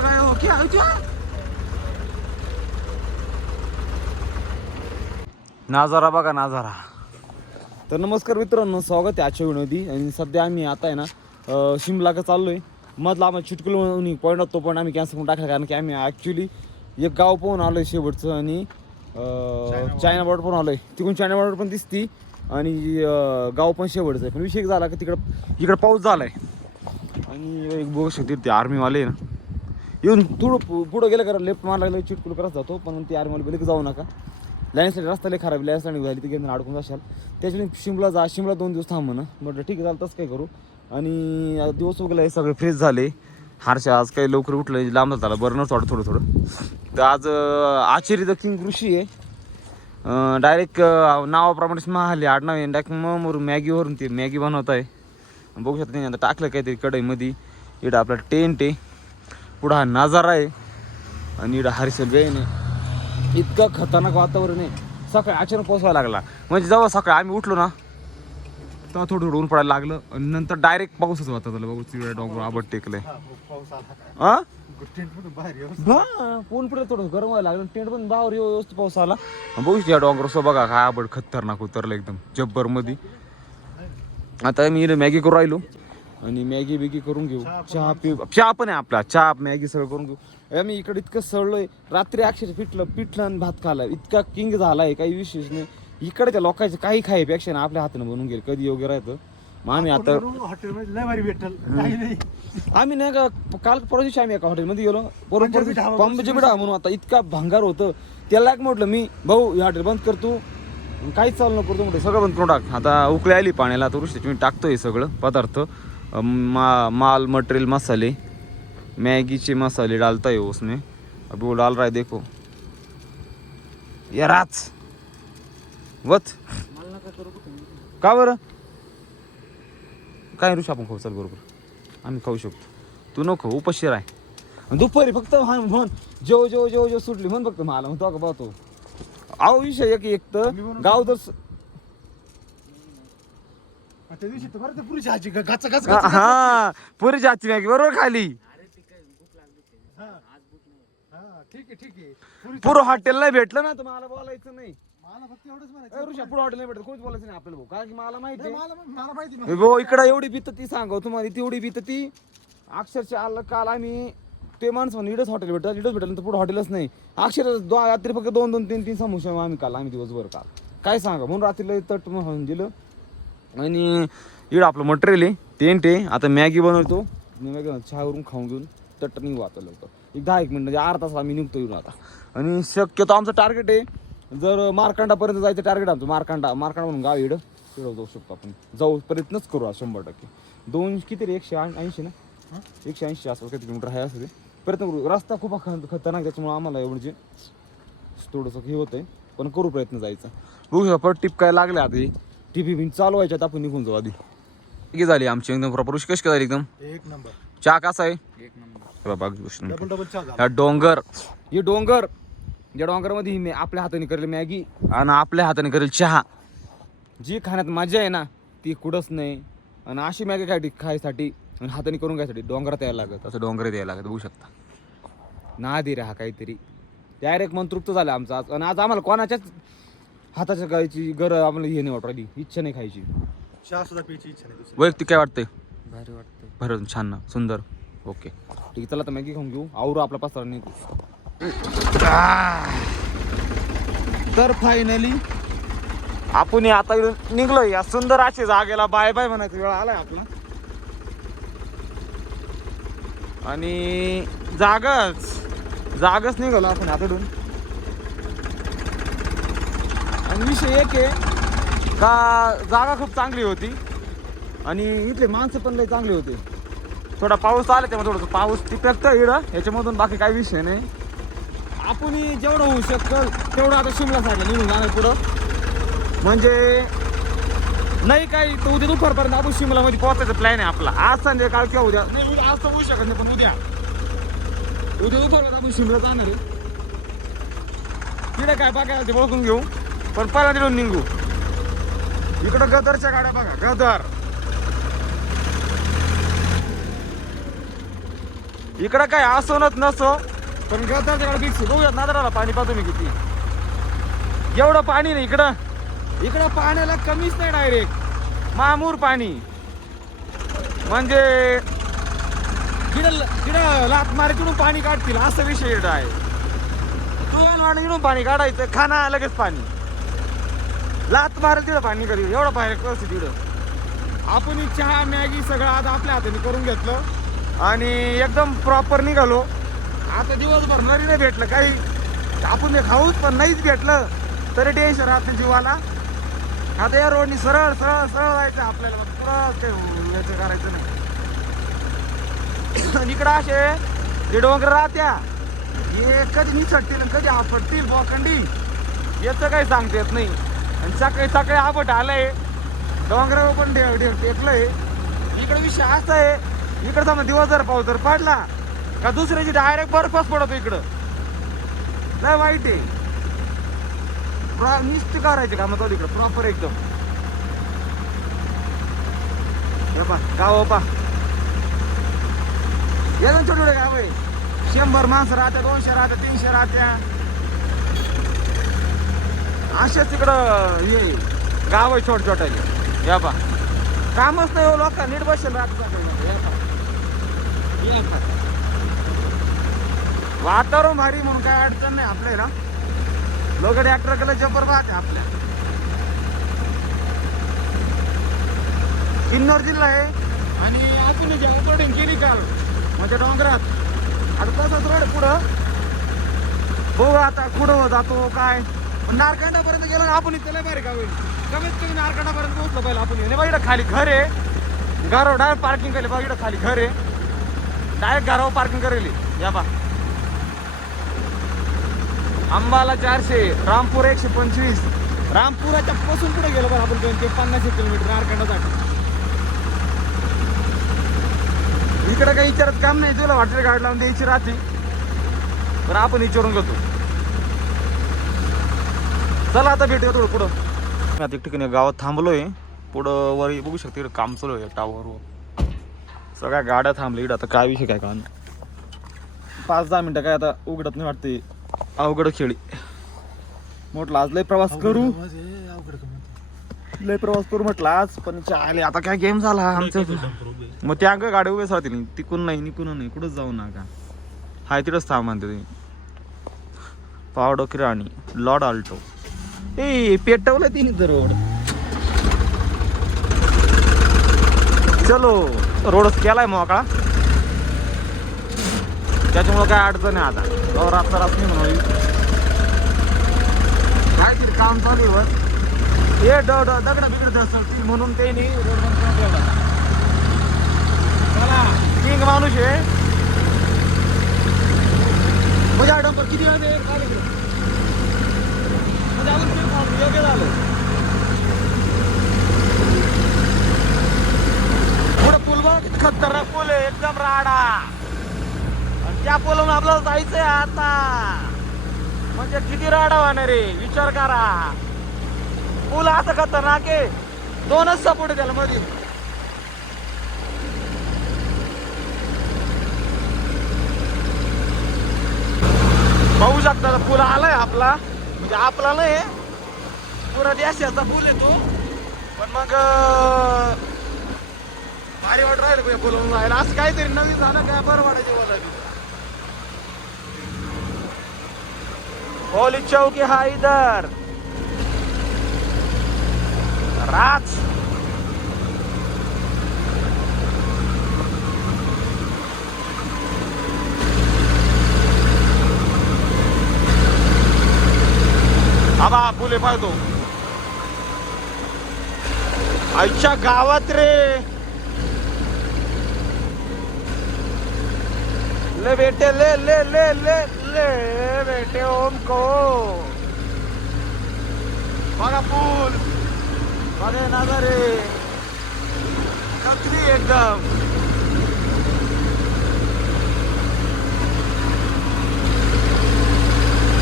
गए हो क्या? नाजारा बघा नाजारा. तर नमस्कार मित्रांनो, स्वागत आहे आजच्या व्हिडिओमध्ये. आणि सध्या आम्ही आता आहे ना शिमला का चाललोय. मधला आम्हाला चिटकुल पॉईंट तो पण आम्ही कॅन्सल करून टाकला, कारण की आम्ही ॲक्च्युली एक गाव पाहून आलोय शेवटचं, आणि चायना बॉर्डर पण आलोय. तिकडून चायना बॉर्डर पण दिसती आणि गाव पण शेवटचं आहे. पण विषय झाला की इकडं पाऊस झाला आहे. आणि एक बघू शकते ते आर्मीवाले ना येऊन थोडं पुढं गेलं करा, लेफ्ट मारला गेलं चिटकुल करत जातो. पण ते आर्मीवाले गेले की जाऊ नका, लँडस्लाईड रस्ता लय खराब, लँडस्लाईड झाली ती घेऊन अडकून जाशाल. त्याच्यामुळे शिमला 2 दिवस थांब म्हणा. म्हटलं ठीक आहे चालतं, तसं काय करू. आणि दिवस उगला हे सगळे फ्रेश झाले. हारशा आज काही लवकर उठलं, लांब झाला बरं नव्हतं थोडं. तर आज आचेरी द किंग ऋषी आहे. डायरेक्ट नावाप्रमाणेच महाली आडनाव आहे. डायरेक्ट मग मॅगीवरून ते मॅगी बनवत आहे. बघू शकता नाही, आता टाकलं काहीतरी कढईमध्ये. इकडं आपला टेंट आहे, पुढं हा नजारा आहे, आणि इकडं हरिसल बेन आहे. इतकं खतरनाक वातावरण आहे. सकाळी अचानक पाऊस व्हायला लागला, म्हणजे जेव्हा सकाळी आम्ही उठलो ना तेव्हा थोडं ऊन पडायला लागलं, आणि नंतर डायरेक्ट पाऊसच होता. त्याला बघू तिकडे डोंगर आबट टेकलंय. ऊन पडलं, थोडं गरम व्हायला लागलं, टेंट पण बाहेर व्यवस्थित पाऊस आला. बघू या डोंगर बघा काय आबट खतरनाक उतरलं एकदम जब्बर मध्ये. आता मी मॅगी करून राहिलो, आणि मॅगी बिगी करून घेऊ. चहा पण आहे आपला, चहा मॅगी सगळं करून घेऊ. आम्ही इकडे इतकं सळलोय, रात्री अक्षर पिठलं आणि भात खाला, इतका किंग झालाय काही विशेष नाही. इकडच्या लोकांचे काही खायपेक्षा ना आपल्या हाताने बनवून गेले कधी योग्य राहतं. मग आम्ही आता आम्ही नाही का काल परवा दिवशी आम्ही एका हॉटेलमध्ये गेलो, बरोबर पंपचे बिडा म्हणून. आता इतका भंगार होतं, त्याला एक म्हटलं मी, भाऊ हे हॉटेल बंद करतो, काहीच चालू नको म्हटलं, सगळं बंद करून टाक. आता उकळी आली पाण्याला, तर मी टाकतोय सगळं पदार्थ, माल मटेरियल, मसाले, मैगी मसाले डालता है उसमें. अभी वो डाल रहा है, देखो याराच वत का बरं काय ऋषी आपण खाऊ, चल बरोबर आम्ही खाऊ शकतो, तू नको उपाशी राह. दुपारी फक्त म्हण जेव सुटली म्हण फक्त मला म्हणतो का पाहतो. अहो विषय एक तर गाव तर हा पुरीची आजची मॅगी बरोबर खाली. पुरं हॉटेल नाही भेटलं ना तर मला बोलायचं नाही. पुढं हॉटेल नाही भेटत, कोणीच बोलायचं नाही आपल्याला भाऊ, कारण की मला माहिती भाऊ इकडं एवढी भीत ती सांगा तुम्हाला, तेवढी भीत ती अक्षरशः आलं. काल आम्ही ते माणसं इडच हॉटेल भेटलं तर पुढं हॉटेलच नाही. अक्षरशः रात्री फक्त 2-3 समोसे आम्ही दिवसभर काल काय सांगा. म्हणून रात्रीला तट म्हणून दिलं. आणि इकडं आपलं मटेरियल आहे, टेंट आहे. आता मॅगी बनवतो, मॅगी चहावरून खाऊन घेऊन तट निघू आता लवकर. एक 10-1 मिनिट म्हणजे अर्धा तास आम्ही निघतो येऊन आता. आणि शक्यतो आमचं टार्गेट आहे, जर मार्कांडापर्यंत जायचं टार्गेट आमचं. मार्कांडा म्हणून गाव इकडं तिकडं जाऊ शकतो आपण, जाऊ प्रयत्नच करू आज 100%. 2 किती रे 180 ना, 180 आसपास काही किलोमीटर आहे असं ते. प्रयत्न करू. रस्ता खूप खतरनाक, त्याच्यामुळे आम्हाला एवढं थोडंसं हे होतंय, पण करू प्रयत्न जायचा. बघू पण टिप काय लागले आता, टिपी चालू व्हायच्यात आपण निघून जाऊ आधी. किती झाली आमची एकदम प्रॉपर कशी झाली एकदम एक नंबर. चहा कसा आहे? एक नंबर. डोंगर हे डोंगर, ज्या डोंगरामध्ये मी आपल्या हाताने करेल मॅगी आणि आपल्या हाताने करेल चहा, जी खाण्यात मजा आहे ना ती कुठंच नाही. आणि अशी मॅगी खायसाठी आणि हाताने करून घ्यायसाठी डोंगरात यायला लागत, असं डोंगरात यायला लागत. बघू शकता ना दे राहा काहीतरी. डायरेक्ट मन तृप्त झालं आमचं आज. आणि आज आम्हाला कोणाच्याच हाताच्या गायची गरज आम्हाला हे नाही वाटली, इच्छा नाही खायची. चहा सुद्धा प्यायची इच्छा नाही. वैयक्तिक काय वाटतंय? भारी वाटतंय. बरं, छान ना, सुंदर. ओके ठीक आहे, चला तर मॅगी खाऊन घेऊ, आवरू आपला पसारा निघू. तर फायनली आपण आता निघलो या सुंदर अशी जागेला. बाय बाय म्हणायचं वेळ आलाय आपला. आणि जागच निघालो आपण आतडून. आणि विषय एक आहे का, जागा खूप चांगली होती आणि इथले माणसं पण लय चांगली होते. थोडा पाऊस आला तेव्हा थोडंसं पाऊस टिपकतं इकडं, याच्यामधून बाकी काही विषय नाही. आपण जेवढं होऊ शकतं तेवढं आता शिमला साईडला निघून जाणार पुढं. म्हणजे नाही काही तर उद्या दुपारपर्यंत आपण शिमलामध्ये पोहोचायचं प्लॅन आहे आपला. आज संध्याकाळ किंवा उद्या नाही, उद्या आज तर होऊ शकत नाही, पण उद्या दुपारपर्यंत आपण शिमला जाणार आहे. तिकडे काय बघायला ते बघून घेऊ, पण पहिला तिकडून निघू. इकडं गदरच्या गाड्या बघा, गदर इकडं काय असोनच नसो पण गदाच्याकडे फिक्स बघूयात नादराला पाणी पाहतो मी किती एवढं पाणी नाही इकडं पाण्याला कमीच नाही डायरेक्ट मामूर पाणी म्हणजे तिकडं लात मारे तिकडून पाणी काढतील असं विषय इकडं आहे तू इकडून पाणी काढायचं खाना लगेच पाणी लात मारेल तिकडं पाणी कधी एवढं बाहेर कसं तिकडं आपण चहा मॅगी सगळं आता आपल्या हाताने करून घेतलं आणि एकदम प्रॉपर निघालो आता दिवसभर नरी नाही भेटलं काही आपण ते खाऊच पण नाहीच भेटलं तरी टेन्शन राहत नाही जीवाला आता या रोडनी सरळ सरळ सरळ जायचं आपल्याला मग पुढं काही याचं करायचं नाही इकडं असे हे डोंगर राहत्या हे कधी निसटतील कधी आपटतील बोखंडी याचं काही सांगता येत नाही आणि सकाळी सकाळी आपट आलंय डोंगरावर पण टेकलंय इकडे विषय असा आहे इकडं समजा दिवस जर पाऊस जर पडला का दुसऱ्याची डायरेक्ट बर्फच पडतो इकडं लय वाईट आहे निश्चित करायचे का मग इकडं प्रॉपर एकदम हे पा गाव पा एकदम छोटे छोटे गाव आहे 100 माणसं राहत्या 200 राहत्या 300 राहत्या असेच तिकडं हे गाव आहे छोट छोटे या पा कामच नाही हो लोक नीट बसेल वातावरण भारी म्हणून काय अडचण नाही आपल्याला लोक ट्रॅक्टरकडे जबर पाहते आपल्या किन्नौर जिल्हा आहे आणि आपण जंगल केली काल म्हणजे डोंगरात आता तसंच रोड पुढं बघू आता पुढं जातो काय नारकंडापर्यंत गेलो ना आपण त्याला बाहेर का होईल कमीत कमी नारकंडापर्यंत पोहोचलं पाहिजे आपण बघ इकडं खाली घर आहे घरावर डायरेक्ट पार्किंग केली बघ इकडं खाली घर आहे डायरेक्ट घरावर पार्किंग करेली या बा अंबाला 400 रामपूर 125 रामपुराच्या पासून पुढे गेलो बरं आपण 50 किलोमीटर नारकंडासाठी इकडे काही विचारत काम नाही तुला वाटेल गाडी लावून द्यायची राहते तर आपण विचारून घेतो चला आता भेटूया थोडं पुढं मी आता एक ठिकाणी गावात थांबलोय पुढं वर बघू शकते इकडे काम चालू आहे टावरवर सगळ्या गाड्या थांबल्या इकडं आता काय विषय काय का 5-10 मिनटं काय आता उघडत नाही वाटते अवघड खेळी म्हटलं आज लय प्रवास करू लय प्रवास करू म्हटलं आज पण आले आता काय गेम झाला आमचं मग त्या अंग गाडी उभे राहतील तिकून नाही निकून नाही कुठंच जाऊ नका हाय तिथंच थांब म्हणते तुम्ही पावडो किराणी लॉर्ड आल्टो ए पेटवलं तिने तर रोड चलो रोडच केलाय मोकळा त्याच्यामुळे काय अडचण आहे आता रात्र रात्री म्हणून काय तरी काम चालू आहे हे दगड बिगड असतील म्हणून ते नाही रोड बंद ठेवला चला किंग माणूस आहे म्हणजे डंपर किती वाजते म्हणजे आपण योग्य झालं पुढे पूल बघ खतरनाक पूल आहे एकदम राडा आणि त्या पूलवरून आपल्याला जायचंय आता म्हणजे किती राडा होणार रे विचार करा पूल असं खतरनाक आहे 2च सपोर्ट त्याला मध्ये पाहू शकता पूल आलाय आपला म्हणजे आपला नाही पुरा देशाचा पूल आहे तो पण मग भारी वाट राहिलं बोलवून राहिला असं काहीतरी नवीन झालं काय बरं वाटायचे बोलायला होली चौकी हा इधर राज आबा फुले पाहतो आईच्या गावात रे ले बेटे ले ले ले ले ले बेटे उनको बघा पूल बघा नजारे खतरी एकदम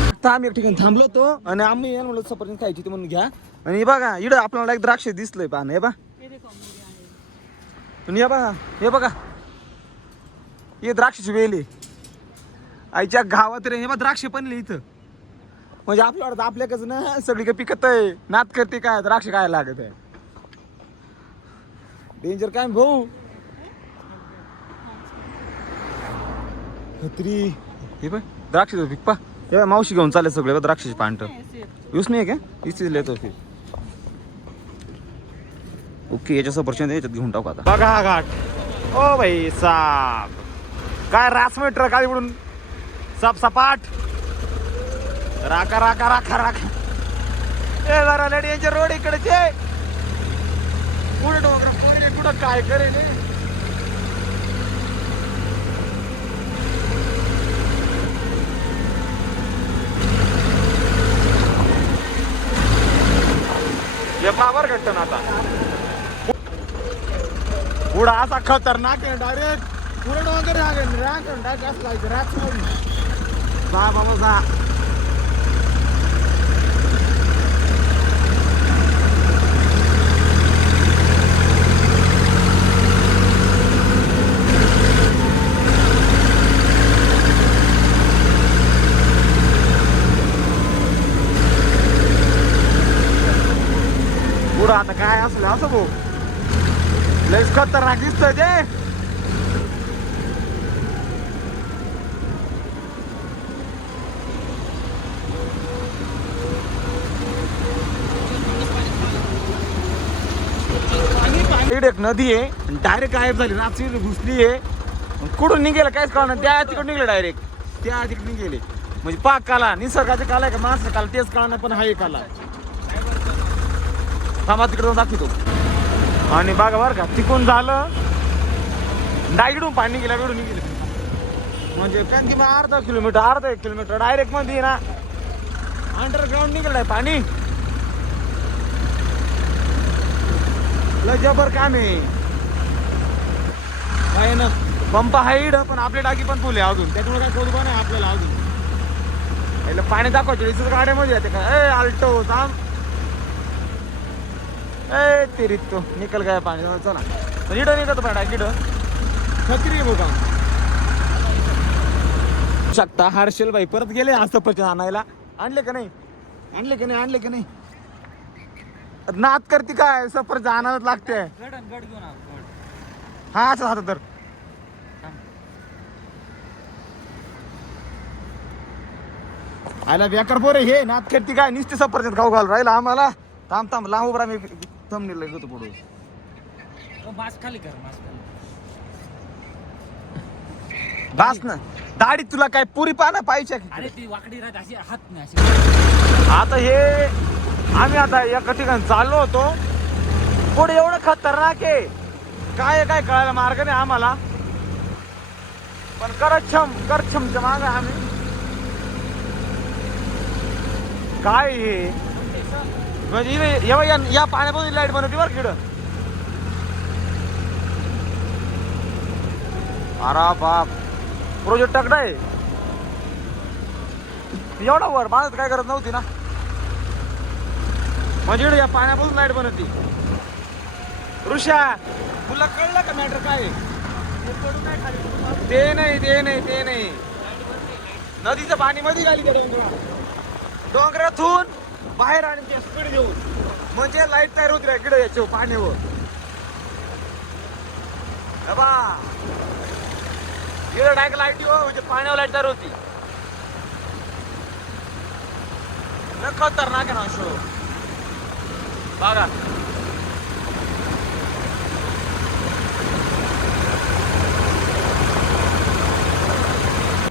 आता आम्ही एक ठिकाणी थांबलो होतो आणि आम्ही म्हणलं सफरचंद खायची ती म्हणून घ्या आणि बघा इकडं आपल्याला एक द्राक्ष दिसलंय पाहणं हे बा तुम्ही बघा हे बघा हे द्राक्षाची वेल आहे. आईच्या गावात रे हे बघ द्राक्ष पण आहे इथं. म्हणजे आपल्या वाटत आपल्याकडच ना सगळी काही पिकत आहे. नात करते काय द्राक्ष काय लागत आहे. डेंजर काय भाऊ. खत्री हे बघ द्राक्ष पिक पा. हे मावशी घेऊन चालले सगळे बघ द्राक्षाची पांट. यूज नाही का इथेच लिहितो फिर. ओके याच्या सफरचंद याच्यात घेऊन टाकू आता. बघा हा घाट. ओ भाई साप काय रासमेट ट्रक आली इकडून साप सपाट. राका राका राका राका. ए जरा लेडीचे रोड इकडचे पुढे डोंगर पहिले कुठं काय करेल. हे पावर घट्ट ना आता पुढं असा खतरनाक आहे डायरेक्ट पुढे डोंगर डायरेक्ट असं जायचं रात जा बाबा जा. पुढं आता काय असलं असं भाऊ लयच खतरनाक दिसतंय ते. एक नदी आहे डायरेक्ट गायब झाली. रात्री घुसली आहे कुठून निघेल काहीच कळणार. त्या तिकडून निघले डायरेक्ट त्या तिकडे निघेले. म्हणजे पाक काला निसर्गाचे काला आहे का माणसं काला तेच कळणार पण हा एक काला. थांबा तिकडे जाऊन दाखवतो. आणि बघा बरं का तिकून झालं डायरेक्टून पाणी गेला वेळून निघेल. म्हणजे कारण की मग अर्धा एक किलोमीटर डायरेक्ट मध्ये ना अंडरग्राऊंड निघेल पाणी. जबर काम आहे काय ना. पंप हाईड पण आपल्या टाकी पण फुल आहे अजून त्याच्यामुळे काय खोदू पण आहे आपल्याला अजून. पाणी दाखवायचं गाड्यामध्ये येते का. ए आल्टो थांब. ए ते रितो निकल काय पाणी चला इडं निघतो पाणी इडं खत्री बघा शकता. हर्षल भाई परत गेले आज सफरचंद आणायला. आणले का नाही नात करते काय सफरचंद आणायलाच लागते. हा असं हात तर आयला बेकार पोरे हे नात करते काय नुसते सफरचंद खाऊ घाल राहिला आम्हाला. थांब लांब उभरा मी थंबनेल घेतो पुढे. मास्क खाली कर बास ना दाढी तुला काय पुरी पाना पाहिजे. अरे ती वाकडी राहत अशी हात नाही अशी. आता हे आम्ही आता एका ठिकाणी चाललो होतो. पुढे एवढं खतरनाक आहे काय कळायला मार्ग नाही आम्हाला. पण करछमच्या माग आम्ही काय हे म्हणजे या पाण्यापासून लाईट बनवते बरं किड. अरे बाप प्रोजेक्ट टाकड आहे एवढा वर बांधत काय करत नव्हती ना. म्हणजे या पाण्यापासून लाईट बनवती. ऋषा तुला कळलं का मॅटर काय. ते नाही नदीचं पाणी मध्ये घाली त्या डोंगरातून बाहेर आणि ते स्पीड देऊन म्हणजे लाईट तयार होती इकडे याच्या पाण्यावर. डायरेक्ट लाईट म्हणजे पाण्यावर लाईट तयार होती. खतरनाक आहे ना शो बघा.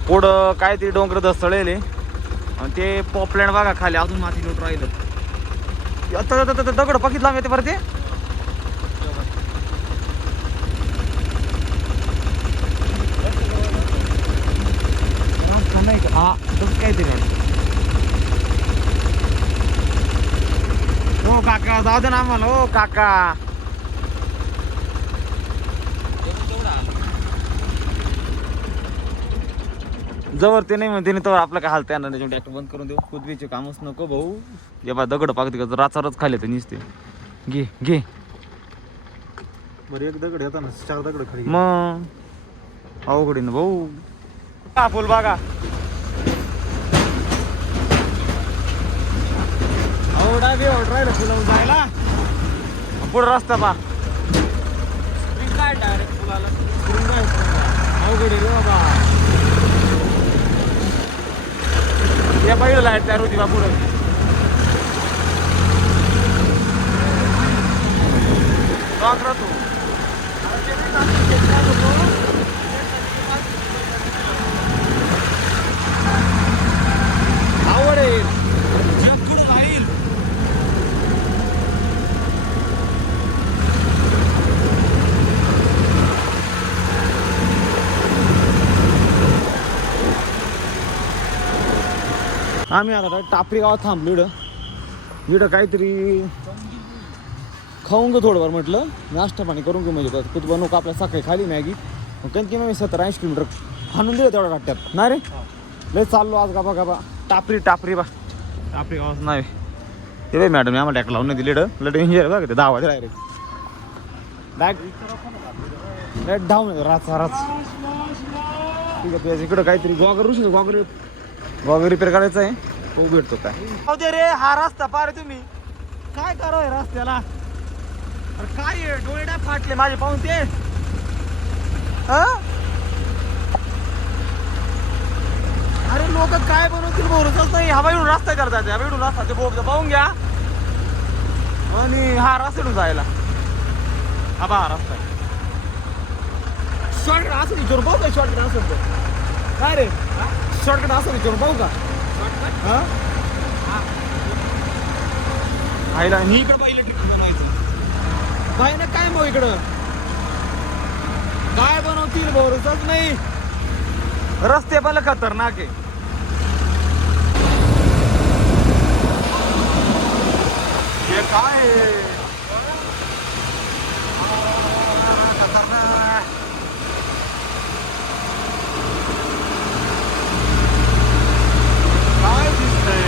पुढं काय ते डोंगर दस्तळेले आणि ते पॉपलँड बघा खाली अजून माती लोट राहिलं. आता दगड पकीत लांब येते बरं ते. हा तसं काहीतरी हो काका जाऊ दे ना आम्हाला. हो काका जवळ ते नाही म्हणते तर आपलं काय हालत येणार नाही. ट्रॅक्टर बंद करून देऊ कुदबीचे कामच नको भाऊ. जेव्हा दगड पाकते का राचारच खाली तर निसते. घे बरं एक दगड येतात ना 4 दगड खाली. मग अवघडीनं भाऊ हा फुल बागा अवघडा बी अवघड राहिलं फुलावर जायला पुढं रस्ता पा काय डायरेक्ट फुलाला अवघड आहे रे बाबा या पहिलं लाईट तयार होती बा पुढं तू आवड आहे पुढं राहील आम्ही आता टापरी गावात थांबलो इकडं काहीतरी खाऊन गं थोडंफार म्हटलं नाश्ता पाणी करून घेऊ म्हणजे कुठं बनवू का आपल्या सकाळी खाली मॅगी मग कधी मी 70-80 किलोमीटर हाणून दिलं तेवढ्या गाठ्यात नाही रे लय चाललो आज गाबा गाबा टापरी बा टापरी गावात नाही ते बाई मॅडम आम्हाला टॅक लावून नाही दिली लय डेंजर बघा ते 10 वाजे डायरेक्ट धावून राच ठीक आहे इकडं काहीतरी गॉगर रिपेअर करायचं आहे तो भेटतो काय हो दे रे हा रस्ता पारे तुम्ही काय करावं रस्त्याला अरे काय डोळे नाही फाटले माझे पाहून ते अरे लोक काय बनवतील भरोसाच नाही हा बाईडून रस्ता करतात हा बाईडून रस्ता ते बोब पाहून घ्या आणि हा रस्त्यातून जायला हा बा हा रस्ता शॉर्टकट असं विचारून पाहू का शॉर्टकट असेल तर काय रे शॉर्टकट असं विचारून पाहू का हा आईला ही इकडं पाहिलं ट्रिप बनवायचं काय ना काय मग इकडं काय बनवतील भरोसाच नाही रस्ते पण खतरनाक आहे हे काय खतरनाक काय दिसतंय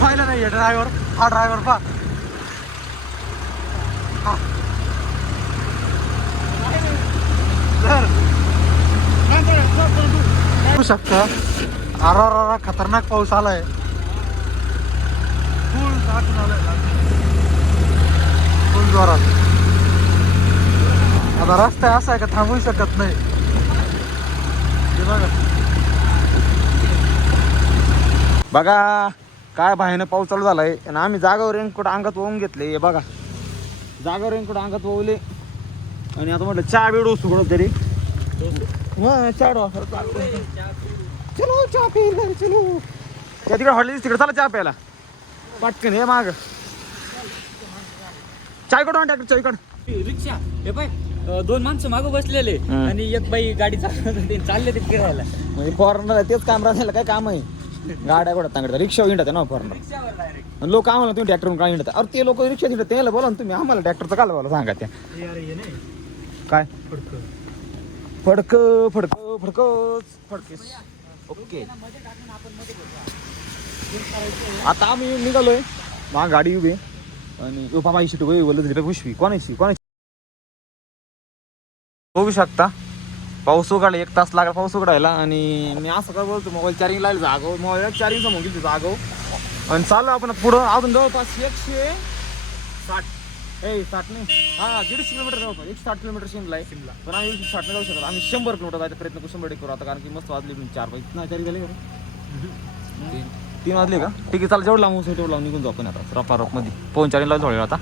पाहिलं नाही ड्रायव्हर हा ड्रायव्हर पा शकता आरा खतरनाक पाऊस आलाय फुल जोरात आता रस्ता असा आहे का थांबू शकत नाही बघा काय बाहेरनं पाऊस चालू झालाय आणि आम्ही जागावर रेनकोट अंगात वाहून घेतले हे बघा जागावर रेनकोट अंगात वाहले आणि आता म्हटलं चहा बिडू सुगड तरी चलो चहा पी चलो त्या तिकडे हॉटेल तिकडे चला चहा प्यायला पटकन हे माग चाय कडून ट्रॅक्टर चाय कड रिक्षा हे पाय 2 माणसं मागं बसलेले आणि एक बाई गाडी चालले ते फिरायला. म्हणजे फॉरनर तेच काम राहिलं काय काम आहे गाड्या गोडा तांगडता रिक्षा हिंडत ना फॉरनर रिक्षावर डायरेक्ट. लोक आम्हाला तुम्ही ट्रॅक्टरून काय हिंडत अरे ते लोक रिक्षा हिंडत त्याला बोला ना तुम्ही आम्हाला ट्रॅक्टरचं काल बोला सांगा त्या काय फडक फडक फडकेस ओके. आता आम्ही निघालोय मा गाडी उभी आणि बाबा इशी टोय बोलत पुष्पी कोणाची बघू शकता पाऊस उघडला 1 तास लागला पाऊस उघडायला आणि मी असं काय बोलतो मोबाईल चार्जिंग लावलं जागो मोबाईल चार्जिंग समोर गेली जागो आणि चालू आपण पुढं अजून जवळपास 160 नाही 150 किलोमीटर जवळपास 160 किलोमीटर शिमला आहे पण आम्ही 160 जाऊ शकतो आम्ही 100 किलोमीटर जायचा प्रयत्न करू 100 करू आता कारण की मस्त वाजले 4 झाले 3 वाजले का ठीक आहे चला जेवढं लावून तेवढं लावून निघून जाऊ आपण आता रफ मध्ये फोन चार्जिंग लावून थोड्या आता.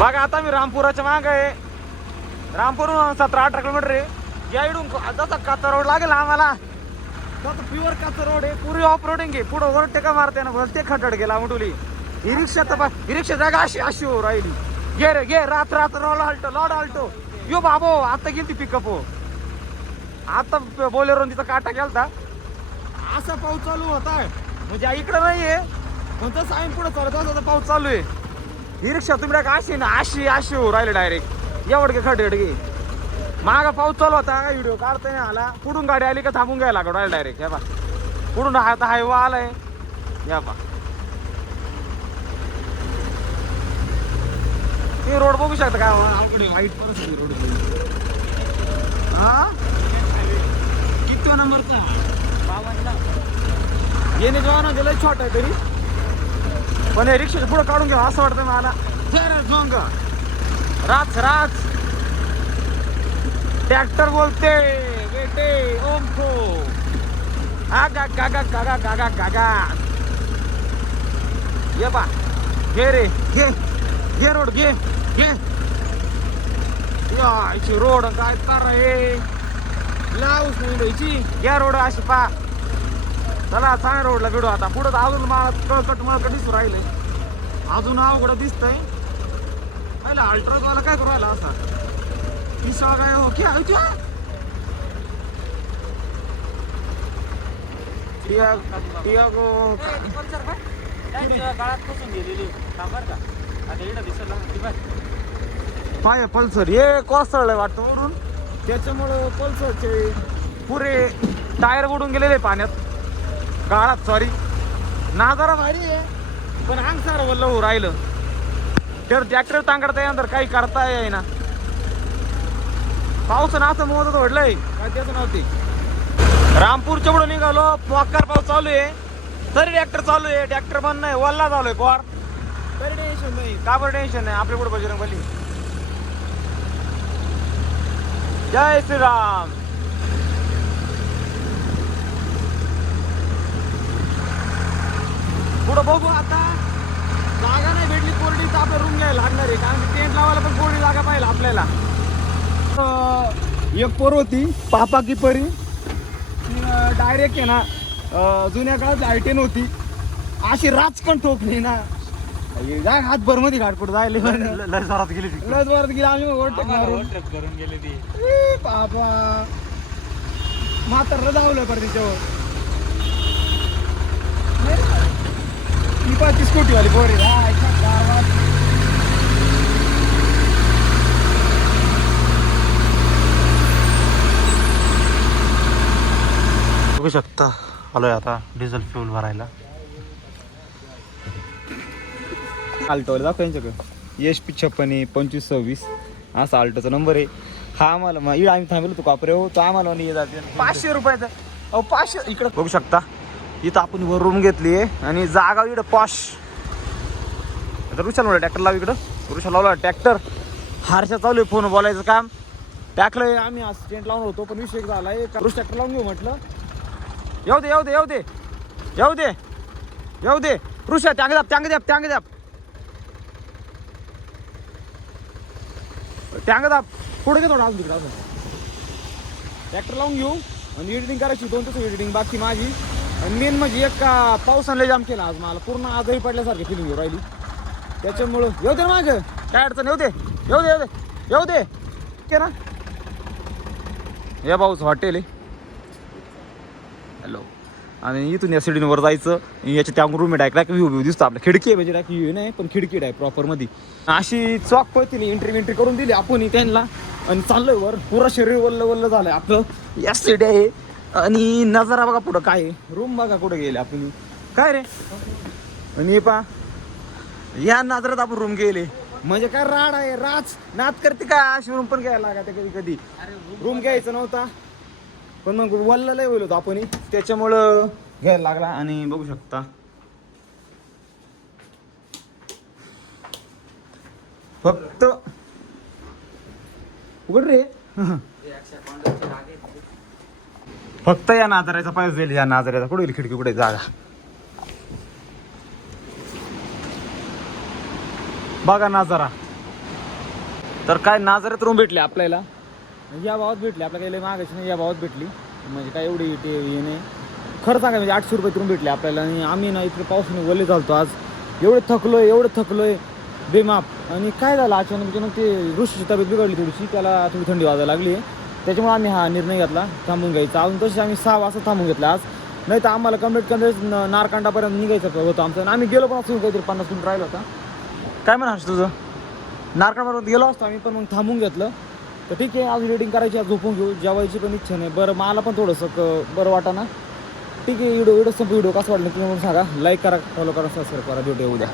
बघा आता मी रामपुराच्या माग आहे रामपूरहून 17-18 किलोमीटर आहे या इडून जसा काचा रोड लागेल आम्हाला तसं प्युअर काचा रोड आहे पुरी ऑफ रोडिंग आहे पुढं वर टेका मारते ना भलते खटड गेला मुटुली ही रिक्षा तर ही रिक्षा जागा अशी हो राहिली घे रात लॉड आल्टो यो बाबो आता गेली ती पिकअप हो आता बोलेरो तिचा काटा गेलता असा पाऊस चालू होता म्हणजे इकडं नाहीये पण तसं आम्ही पुढे चालत असा पाऊस चालू आहे ही रिक्षा तुम्ही अशी ना अशी हो राहिले डायरेक्ट एवढ गे खडे गे मागा पाऊस चालू होता व्हिडिओ काढता नाही आला पुढून गाडी आली का थांबून घ्यायला लागलो डायरेक्ट या बा पुढून आता हायवा आलाय या बा ते रोड बघू शकता काय वाईट परिस्थिती रोड हा किती नंबरचा येणे जेव्हा गेलं छोट आहे तरी पण हे रिक्षा पुढं काढून घ्या असं वाटतं मला मग राज ट्रॅक्टर बोलते बेटे ओमको आगा गागा ये बा घे रे घे रोड घे याची रोड काय कर हे लावूच नाही द्यायची घ्या रोड अशी पा चला चांगल्या रोडला भिडू आता पुढं अजून मला कळकट दिसू राहिले अजून अवघड दिसतंय पहिला अल्ट्रावाला काय करू राहिला असा पिसा काय हो क्या टियागो काळात फसून गेलेली बरं का आता इकडं दिसलं पाय पल्सर हे कोसळलंय वाटतं ओढून त्याच्यामुळं पल्सरचे पुरे टायर बुडून गेलेले पाण्यात काळात सॉरी नाजारा भारी आहे पण अंग सारं वल्ल हो राहिलं तर ट्रॅक्टर तांगडता येणार काही करता येईना पाऊस असं मोजत ओढलंय काय त्याचं नव्हती रामपूरच्या पुढे निघालो मोकार पाऊस चालू आहे तरी ट्रॅक्टर चालू आहे ट्रॅक्टर बंद नाही वल्ला चालू आहे पोर तरी टेन्शन नाही का बरं टेन्शन नाही आपल्या पुढे बजरंगबली जय श्रीराम पुढं बघू आता जागा नाही भेटली कोरडी तर आपलं रूम घ्यायला लागणार आहे कारण की टेंट लावायला पण कोरडी जागा पाहिजे आपल्याला एक पोर होती पापा की परी डायरेक्ट आहे ना जुन्या काळात आयटेन होती अशी राचकण ठोकली ना जाय हात भर मध्ये घाटपुट जायला लस जोरात गेली आम्ही ओव्हरटेक करून गेले ती पापा म्हातारला धावलं पर तिच्यावर ती पण स्कूटी वाली पोरी बघू शकता आलोय आता डिझेल फ्यूल भरायला आल्टोला दाखव यांच्याकडे HP 56 2526 असा आल्टोचा नंबर आहे हा आम्हाला मग आम्ही थांबलो तो कापरे हो तो आम्हाला नाही जाते 500 रुपयाचा 500 इकडं बघू शकता इथं आपण वर रूम घेतली आहे आणि जागा इकडं पॉश आता रुशाल म्हणा ट्रॅक्टर लाव इकडं रुशाल लावला ट्रॅक्टर हारशा चालू आहे फोन बोलायचं काम. टाकलंय आम्ही आज टेंट लावून होतो पण विषय झालाय ट्रॅक्टर लावून घेऊ म्हटलं. येऊ दे येऊ दे येऊ दे येऊ दे येऊ दे ऋषा टांगे दाब टांगे दाब टांगे दाब टांगे दाब पुढे घे थोडं अजून तिकडे अजून. ट्रॅक्टर लावून घेऊ आणि एडिटिंग करायची 2 तास एडिटिंग बाकी माझी. आणि मेन म्हणजे एक पावसाने जाम केला आज मला पूर्ण आजारी पडल्यासारखी फिलिंग येऊ राहिली त्याच्यामुळं. येऊ दे ना मागं काय अडचण येऊ दे येऊ दे येऊ दे येऊ दे के ना. या भाऊच हॉटेल आहे. हॅलो. आणि इथून या सिडीवर जायचं याच्या त्या रूम आहे डायरेक्ट व्ह्यू दिसतो आपल्या खिडकी आहे म्हणजे डायरेक्ट व्ह्यू नाही पण खिडकी आहे प्रॉपरमध्ये. अशी चॉक पळतील एंट्री करून दिली आपण त्यांना आणि चाललोय वर. पुरा शरीर वल्ल वल्ल झालंय आपलं. या सिडी आहे आणि नजारा बघा पुढं काय आहे. रूम बघा कुठं गेले आपण काय रे. आणि पा या नजरात आपण रूम गेले म्हणजे काय राड आहे राज नात करते काय अशी रूम पण घ्यायला लागा कधी कधी. रूम घ्यायचा नव्हता पण मग वल्ल लय होईल होतो आपण त्याच्यामुळं घ्यायला लागला. आणि बघू शकता फक्त उघड रे फक्त या नाजराचा पाय जाईल. या नाजराचा कुठे गेली खिडकी कुठे जागा बघा नाजरा. तर काय नाजरात रूम भेटले आपल्याला या भावात भेटली आपल्याला काही मागायची नाही या भावात भेटली म्हणजे काय एवढी ते हे नाही. खरं सांगा म्हणजे 800 रुपये रूम भेटले आपल्याला. आणि आम्ही ना इतके पावसाने वल्ले चालतो आज एवढं थकलोय बेमाप. आणि काय झालं अचानक ते ऋषीची तब्येत बिघडली थोडीशी त्याला थोडी थंडी वाजायला लागली त्याच्यामुळे आम्ही हा निर्णय घेतला थांबून घ्यायचा. अजून तसे आम्ही 6 वाजता थांबून घेतला आज नाही तर आम्हाला कम्प्लीट नारकांडापर्यंत निघायचं होतं आमचं. आणि आम्ही गेलो पण असं काहीतरी 50 मिनिट राहिलं होता. काय म्हणा तुझं नारकांडापर्यंत गेलो असतो आम्ही पण मग थांबून घेतलं. तर ठीक आहे आज एडिटिंग करायची आज झोपून घेऊ जेवायची पण इच्छा नाही. बरं मला पण थोडंसं बरं वाटा ना. ठीक आहे व्हिडिओ कसा वाटलं तुम्ही म्हणून सांगा. लाईक करा फॉलो करा सबस्क्राईब करा. भेटूया उद्या.